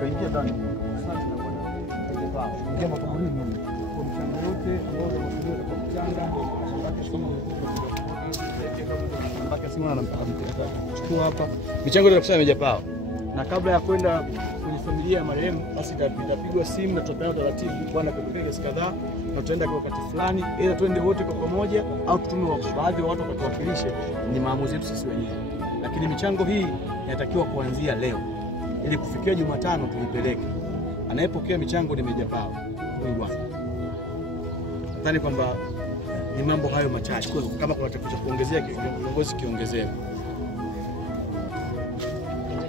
Kaingia ndani. Ingia makaburini mimi. Kwa mchanga yote ambao unatumia kwa mchanga mpaka simu chukua hapa. Michango ndio kusema imejapao. Na kabla ya kwenda kwenye familia ya marehemu basi itapigwa simu na tutapeana taratibu bwana kwa kiasi kadhaa na tutaenda kwa wakati fulani ili tuende wote kwa pamoja au tutume baadhi ya watu wakatuwakilishe, ni maamuzi yetu sisi wenyewe. Lakini michango hii inatakiwa kuanzia leo ili kufikia Jumatano tuipeleke. Anayepokea michango ni Mejapao huyu bwana. Nadhani kwamba ni mambo hayo machache. Kama kuna kitu cha kuongezea kiongozi kiongezee.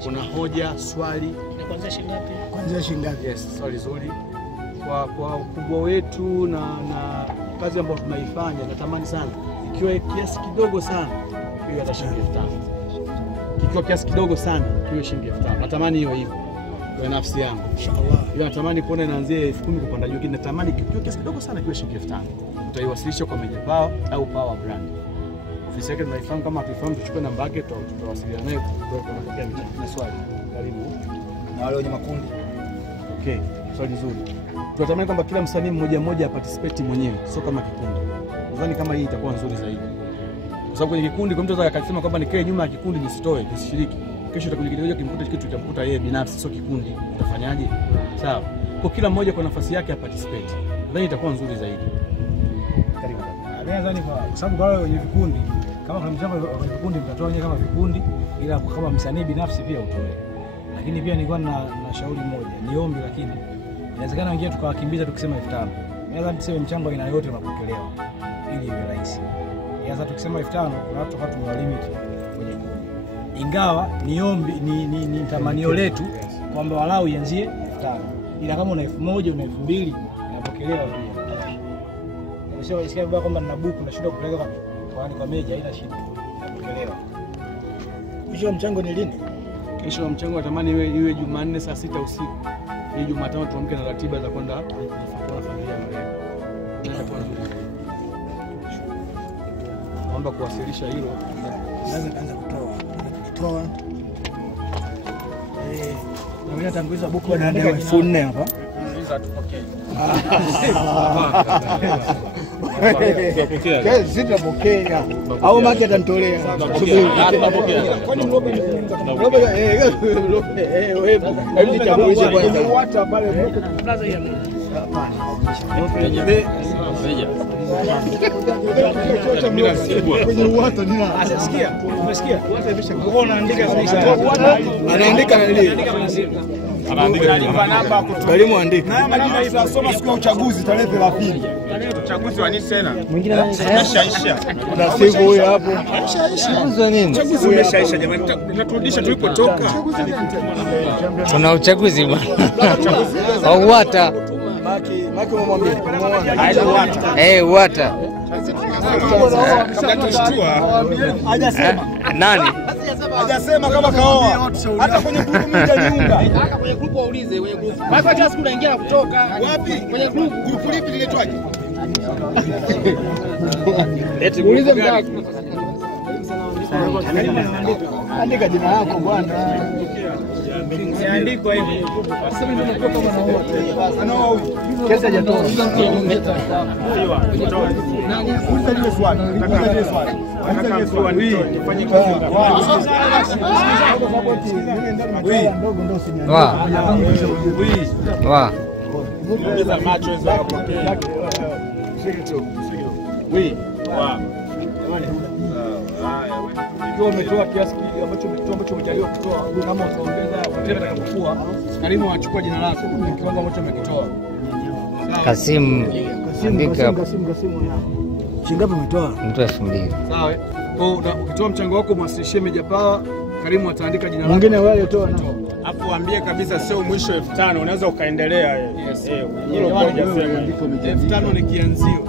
Kuna hoja, swali. Na kuanzia shilingi ngapi? Kuanzia shilingi ngapi? Yes, swali zuri. Kwa ukubwa wetu na kazi ambayo tunaifanya, natamani sana ikiwa kiasi kidogo sana hiyo hata shilingi 5,000. Kikiwa kiasi kidogo sana hiyo shilingi 5,000. Natamani hiyo hivyo. Kwa nafsi yangu inshallah. Hiyo natamani kuona inaanzia 10,000 kupanda juu, lakini natamani kikiwa kiasi kidogo sana kiwe shilingi 5,000. Tutaiwasilisha kwa Mejapao au Power Brand. Ofisi yake tunaifahamu, kama tuifahamu tuchukue namba yake tutawasiliana naye kwa kupokea michango. Na swali. Karibu. Na wale wenye makundi. Okay, swali zuri. Tunatamani kwamba kila msanii mmoja participate mwenyewe, sio kama kikundi. Nadhani kama hii itakuwa nzuri zaidi. Kwa sababu kwenye kikundi kwa mtu anaweza akasema kwamba nikae nyuma ya kikundi nisitoe, nisishiriki. Kesho utakuja kidogo kimkuta kitu kitamkuta yeye binafsi, sio kikundi. Utafanyaje? Sawa. Kwa kila mmoja kwa nafasi yake participate. Nadhani itakuwa nzuri zaidi. Karibu. Nadhani kwa sababu kwa wale wenye vikundi, kama kuna mchango kwenye vikundi mtatoa wenyewe kama vikundi, ila kama msanii binafsi pia utoe. Lakini pia nilikuwa na shauri moja, niombe, lakini inawezekana wengine tukawakimbiza tukisema 5,000. Naweza tuseme mchango aina yote unapokelewa ili iwe rahisi. Sasa tukisema 5,000 kuna watu kwa tumewa limit kwenye kundi. Ingawa niombe ni tamanio letu kwamba walau ianzie 5,000. Ila kama una 1,000 una 2,000 inapokelewa pia. Sio isikia baba kwamba nina buku na shida kupeleka kwa meja, haina shida. Inapokelewa. Kesho mchango ni lini? Kesho mchango natamani iwe Jumanne saa 6 usiku. Hii Jumatano tuamke na ratiba za kwenda kufuata familia ya marehemu. Naomba kuwasilisha hilo. Naweza kaanza kutoa. Na mimi natanguliza buku naandika 4,000 hapa. Hizo tupokee. Sisi tunapokea. Au maki atanitolea. Tunapokea. Kwani Robe hebu nitambulishe kwanza. Wata pale plaza hii. Hapana. Kwenye uwata nina. Asikia? Umesikia? Uwata imesha. Uko unaandika kabisa. Anaandika nini? Anaandika namba kutoka. Mwalimu andika. Na majina itasoma siku ya uchaguzi tarehe 30. Uchaguzi wa nini tena? Mwingine umeshaisha. Kuna siku huyo hapo. Umeshaisha nini? Uchaguzi umeshaisha jamani. Tunaturudisha tulipotoka. Kuna uchaguzi bwana. Au wata. Maki umemwambia. Wata. Hajasema. Nani? Hajasema kama kaoa. Hata kwenye grupu mmoja niunga. Hata kwenye grupu waulize kwenye grupu. Basi kila siku unaingia na kutoka. Wapi? Kwenye grupu. Grupu lipi liletwaje? Eti muulize mtaka. Andika jina lako bwana. Andikwa hivi. Sasa ndio natoka bwana wote. Anao kesi hajatoa. Uliza lile swali. Nataka lile swali. Uliza swali. Ifanyike ndogo ndio usiniambie. Wa. Ongeza macho hizo kupokea. Ikiwa umetoa kiasi ambacho umejaliwa kutoa, kama utaongeza whatever atakapokuwa, karibu wachukua jina lako kiwango ambacho umekitoa. Kasimu. Andika. Kasimu yako. Shingapi umetoa? Mtu 2,000. Sawa. Kwa ukitoa mchango wako mwasilishie Mejapao, karibu ataandika jina lako. Mwingine wale toa na. Hapo waambie kabisa sio mwisho 5,000, unaweza ukaendelea. Hilo moja sema 5,000 ni kianzio.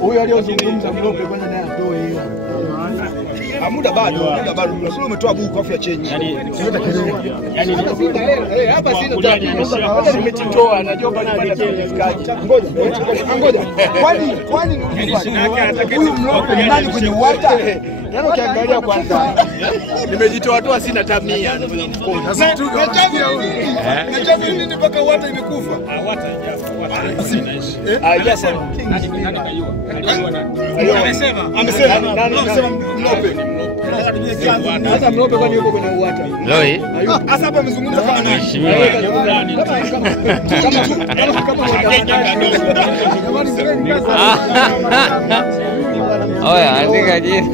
Huyo aliyozungumza mlope kwanza naye atoe hiyo. Muda bado. Sio umetoa buku afu ya change. Yani hapa sina hata nimejitoa najua bana nifikaje. Ngoja. Kwani huyu mlope ndani kwenye uwata Yaani ukiangalia kwanza Nimejitoa tu sina tamia. sasa tu nachavia huyu. Nachavia nini mpaka wata imekufa? Wata inaishi. Amesema Mlope. Sasa Mlope kwani yuko kwenye uwata? Loi. Sasa hapa amezungumza kama nani? Oya, andika jina.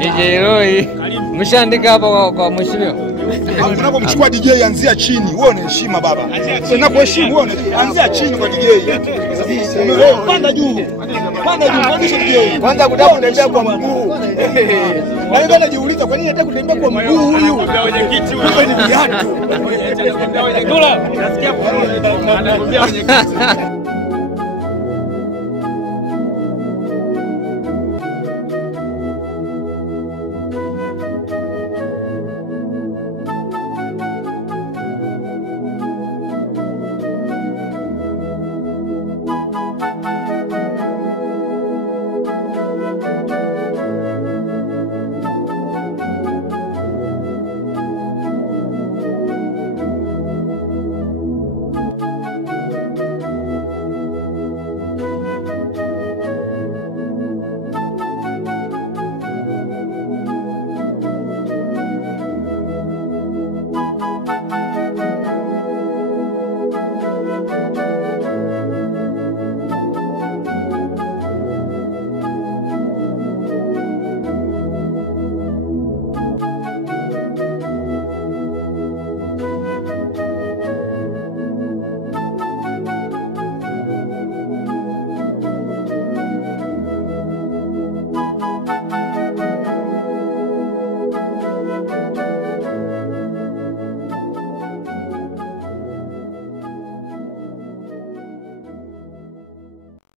DJ Loi. Mshaandika hapa kwa mheshimiwa. Unapomchukua DJ anzia chini, uone heshima baba. Sasa kuheshimu uone anzia chini kwa DJ. Panda juu. Panda juu, pandisha DJ. Kwanza kutaka kutembea kwa mguu. Na yeye anajiuliza kwa nini anataka kutembea kwa mguu huyu? Wenyekiti Huyu ni viatu. Nasikia anagombea wenyekiti.